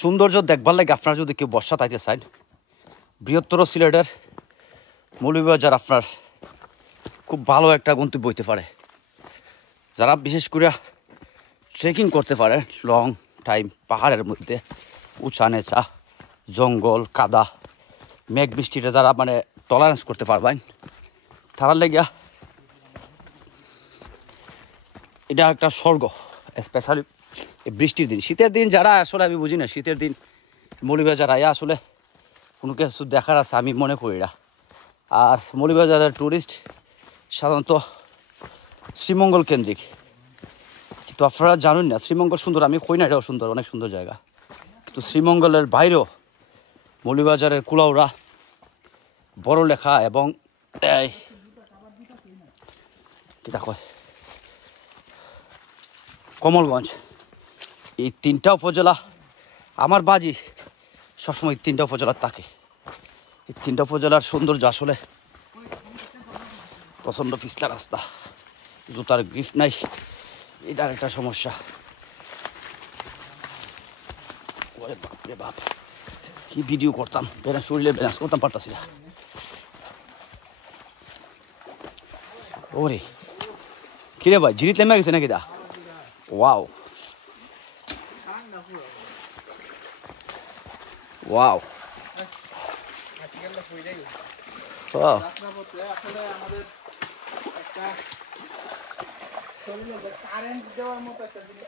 সৌন্দর্য দেখবার লাগে আপনারা যদি কেউ বর্ষা তাইতে চান, বৃহত্তর সিলেটের মৌলভীবাজার আপনার খুব ভালো একটা গন্তব্য হইতে পারে। যারা বিশেষ করে ট্রেকিং করতে পারে লং টাইম, পাহাড়ের মধ্যে উঁচা নেচা, জঙ্গল, কাদা, মেঘ বৃষ্টিটা যারা মানে টলারেন্স করতে পারবেন, তারা লেগিয়া এটা একটা স্বর্গ। স্পেশালি বৃষ্টির দিন, শীতের দিন যারা আসলে আমি বুঝি না, শীতের দিন মৌলভীবাজার আয়া আসলে কোনো কিছু দেখার আছে আমি মনে করি না। আর মৌলভীবাজারের ট্যুরিস্ট সাধারণত শ্রীমঙ্গল কেন্দ্রিক, কিন্তু আপনারা জানেন না শ্রীমঙ্গল সুন্দর, আমি কই না এটাও সুন্দর, অনেক সুন্দর জায়গা, কিন্তু শ্রীমঙ্গলের বাইরেও মৌলভীবাজারের কুলাউড়া, বড়লেখা এবং কিতা কয় কমলগঞ্জ, এই তিনটা উপজেলা আমার বাজি সবসময় তিনটা উপজেলার থাকে। এই তিনটা উপজেলার সৌন্দর্য আসলে প্রচণ্ড পিছলা রাস্তা, জুতার গ্রিপ নাই, এটার একটা সমস্যা। ওরে বাপ রে বাপ, কি ভিডিও করতাম, শরীরে ব্যালেন্স করতাম পারতাছি না। ওরে কিরে ভাই, জিরিত নেমে গেছে নাকি? দা ওয়াও ওয়াও, কারেন্ট দেওয়ার মতো একটা জিনিস